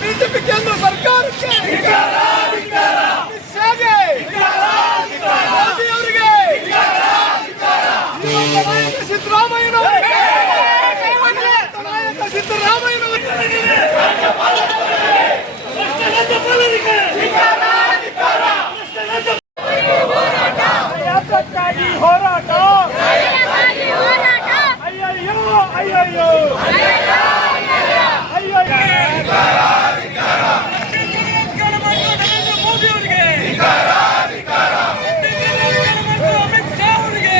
BJP ಕೇಂದ್ರ ಸರ್ಕಾರಕ್ಕೆ ಹೋರಾಟ ಅಯ್ಯಯ್ಯೋ ಅಯ್ಯಯ್ಯೋ ಮೋದಿ ಅವರಿಗೆ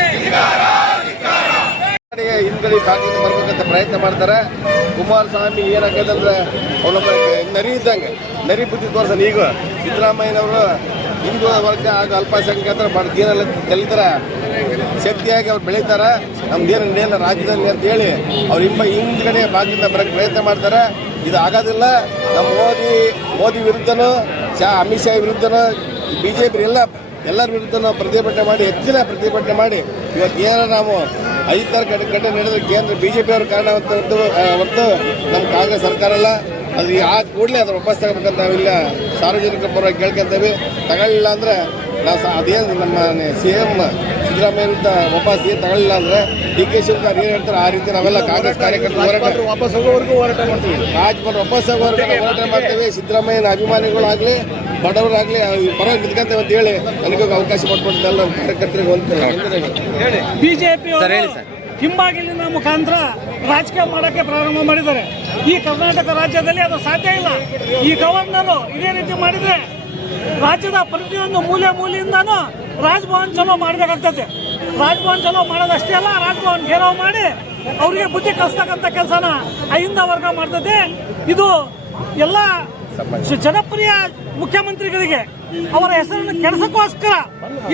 ಹಿಂದ್ಗಡೆ ಕಾಂಗ್ರೆಸ್ ಬರ್ಬೇಕಂತ ಪ್ರಯತ್ನ ಮಾಡ್ತಾರೆ. ಕುಮಾರಸ್ವಾಮಿ ಏನಾಗದಂದ್ರೆ ಅವನೊಬ್ಬ ನರಿ ಇದ್ದಂಗೆ ನರಿ ಬುದ್ಧಿ ತೋರ್ಸಲ್ಲ. ಈಗ ಸಿದ್ದರಾಮಯ್ಯನವರು ಹಿಂದೂ ವರ್ಗ ಹಾಗೂ ಅಲ್ಪಸಂಖ್ಯಾತರ ಏನೆಲ್ಲ ಕಲಿತಾರೆ ಶಕ್ತಿಯಾಗಿ ಅವ್ರು ಬೆಳೀತಾರೆ. ನಮ್ದೇನೇನು ರಾಜ್ಯದಲ್ಲಿ ಅಂತ ಹೇಳಿ ಅವ್ರು ಹಿಂದ್ಗಡೆ ಭಾಗದಿಂದ ಬರೋಕ್ಕೆ ಪ್ರಯತ್ನ ಮಾಡ್ತಾರೆ. ಇದು ಆಗೋದಿಲ್ಲ. ನಮ್ಮ ಮೋದಿ ವಿರುದ್ಧನೂ ಅಮಿತ್ ಶಾ ವಿರುದ್ಧನೂ BJP ಎಲ್ಲರ ವಿರುದ್ಧ ಪ್ರತಿಭಟನೆ ಮಾಡಿ ಹೆಚ್ಚಿನ ಪ್ರತಿಭಟನೆ ಮಾಡಿ ಇವತ್ತು ಏನೋ ನಾವು 5 ಥರ ಘಟನೆ ನಡೆದ್ರೆ ಕೇಂದ್ರ BJP ಅವ್ರ ಕಾರಣ ಹೊರತು ನಮ್ಮ ಕಾಂಗ್ರೆಸ್ ಸರ್ಕಾರ ಅಲ್ಲ. ಅದು ಆದ ಕೂಡಲೇ ಅದ್ರ ವಾಪಸ್ ತಗೋಬೇಕಂತ ನಾವಿಲ್ಲ ಸಾರ್ವಜನಿಕ ಪರವಾಗಿ ಕೇಳ್ಕೊಂತೀವಿ. ತಗೊಳ್ಳಿಲ್ಲ ಅಂದರೆ ನಾವು ಅದೇನು ನಮ್ಮ CM ಸಿದ್ದರಾಮಯ್ಯ ವಿರುದ್ಧ ವಾಪಸ್ ಏನು ತಗೊಳ್ಳಿಲ್ಲ ಅಂದರೆ DK ಶಿವಕುಮಾರ್ ಏನು ಹೇಳ್ತಾರೆ ಆ ರೀತಿ ನಾವೆಲ್ಲ ಕಾಂಗ್ರೆಸ್ ಕಾರ್ಯಕರ್ತರು ಹೋರಾಟ ವಾಪಸ್ ಹೋಗೋವರೆಗೂ ಹೋರಾಟ ಮಾಡ್ತೀವಿ. ರಾಜ್ಯಪಾಲ ವಾಪಸ್ ಹೋಗೋವರೆಗೂ ಹೋರಾಟ ಮಾಡ್ತೀವಿ. ಸಿದ್ದರಾಮಯ್ಯನ ಅಭಿಮಾನಿಗಳಾಗಲಿ ಬಡವರಾಗಲಿ ಪರವಾಗಿ ನಿಂತ್ಕೊಂತೇವೆ ಅಂತ ಹೇಳಿ ನನಗೆ ಅವಕಾಶ ಮಾಡಿಕೊಡ್ತಲ್ಲ ನಮ್ಮ ಕಾರ್ಯಕರ್ತರಿಗೆ ಬಿಜೆಪಿ ಹಿಂಬಾಗಿಲಿನ ಮುಖಾಂತರ ರಾಜಕೀಯ ಮಾಡೋಕ್ಕೆ ಪ್ರಾರಂಭ ಮಾಡಿದ್ದಾರೆ. ಈ ಕರ್ನಾಟಕ ರಾಜ್ಯದಲ್ಲಿ ಅದು ಸಾಧ್ಯ ಇಲ್ಲ. ಈ ಗವರ್ನರು ಇದೇ ರೀತಿ ಮಾಡಿದರೆ ರಾಜ್ಯದ ಪ್ರತಿಯೊಂದು ಮೂಲೆಯಿಂದನೂ ರಾಜಭವನ್ ಚಲೋ ಮಾಡಬೇಕಾಗ್ತದೆ. ರಾಜಭವನ್ ಚಲೋ ಮಾಡೋದಷ್ಟೇ ಅಲ್ಲ, ರಾಜಭವನ್ ಘೇರಾವ್ ಮಾಡಿ ಅವರಿಗೆ ಬುದ್ಧಿ ಕಲಿಸ್ತಕ್ಕಂಥ ಕೆಲಸನ ಅಹಿಂದ ವರ್ಗ ಮಾಡ್ತದೆ. ಇದು ಎಲ್ಲ ಜನಪ್ರಿಯ ಮುಖ್ಯಮಂತ್ರಿಗಳಿಗೆ ಅವರ ಹೆಸರನ್ನು ಕೆಡಿಸೋಕ್ಕೋಸ್ಕರ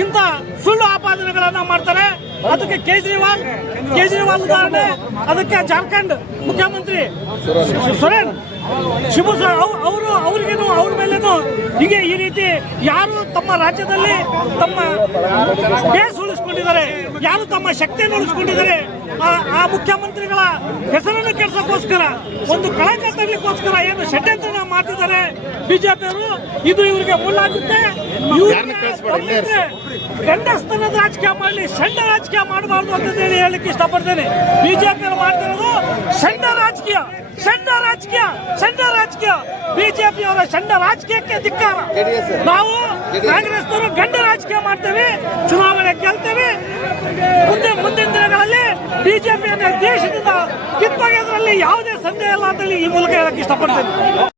ಇಂಥ ಸುಳ್ಳು ಆಪಾದನೆಗಳನ್ನ ಮಾಡ್ತಾರೆ. ಅದಕ್ಕೆ ಕೇಜ್ರಿವಾಲ್ ಉದಾಹರಣೆ, ಅದಕ್ಕೆ ಜಾರ್ಖಂಡ್ ಮುಖ್ಯಮಂತ್ರಿ ಸೊರೇನ್ ಶಿಬು ಸರ್ ಅವ್ರಿಗೇನು ಅವ್ರ ಮೇಲೇನು ಹೀಗೆ ಈ ರೀತಿ ಯಾರು ತಮ್ಮ ರಾಜ್ಯದಲ್ಲಿ ತಮ್ಮ ಬೇಸ್ ಉಳಿಸ್ಕೊಂಡಿದ್ದಾರೆ, ಯಾರು ತಮ್ಮ ಶಕ್ತಿಯನ್ನು ಉಳಿಸ್ಕೊಂಡಿದ್ದಾರೆ, ಆ ಮುಖ್ಯಮಂತ್ರಿಗಳ ಹೆಸರನ್ನು ಕೆಡಿಸೋಕ್ಕೋಸ್ಕರ ಒಂದು ಕಳಂಕ ತರಲಿಕ್ಕೋಸ್ಕರ ಏನು ಷಡ್ಯಂತ್ರ ಮಾಡ್ತಿದ್ದಾರೆ ಬಿಜೆಪಿಯವರು, ಇದು ಇವರಿಗೆ ಮುಳ್ಳಾಗುತ್ತೆ. ಗಂಡಸ್ತನದ ರಾಜಕೀಯ ಮಾಡಲಿ, ಷಂಡ ರಾಜಕೀಯ ಮಾಡಬಾರ್ದು ಅಂತ ಹೇಳಿ ಹೇಳಲಿಕ್ಕೆ ಇಷ್ಟಪಡ್ತೇನೆ. ಬಿಜೆಪಿಯವರು ಮಾಡ್ತಿರೋದು ಷಂಡ ರಾಜಕೀಯ, ಷಂಡ ರಾಜಕೀಯ, ಷಂಡ ರಾಜಕೀಯ. ಬಿಜೆಪಿಯವರ ಷಂಡ ರಾಜಕೀಯಕ್ಕೆ ಧಿಕ್ಕಾರ. ನಾವು ಕಾಂಗ್ರೆಸ್ನವರು ಗಂಡ ರಾಜಕೀಯ ಮಾಡ್ತೇವೆ, ಚುನಾವಣೆ ಗೆಲ್ತೇವೆ. ಮುಂದಿನ ದಿನಗಳಲ್ಲಿ ಬಿಜೆಪಿಯನ್ನು ದೇಶದಿಂದ ಕಿತ್ತೊಗೆಯೋದ್ರಲ್ಲಿ ಯಾವುದೇ ಸಂದೇಹ ಇಲ್ಲ ಅಂತ ಈ ಮೂಲಕ ಹೇಳಕ್ಕೆ ಇಷ್ಟಪಡ್ತೇನೆ.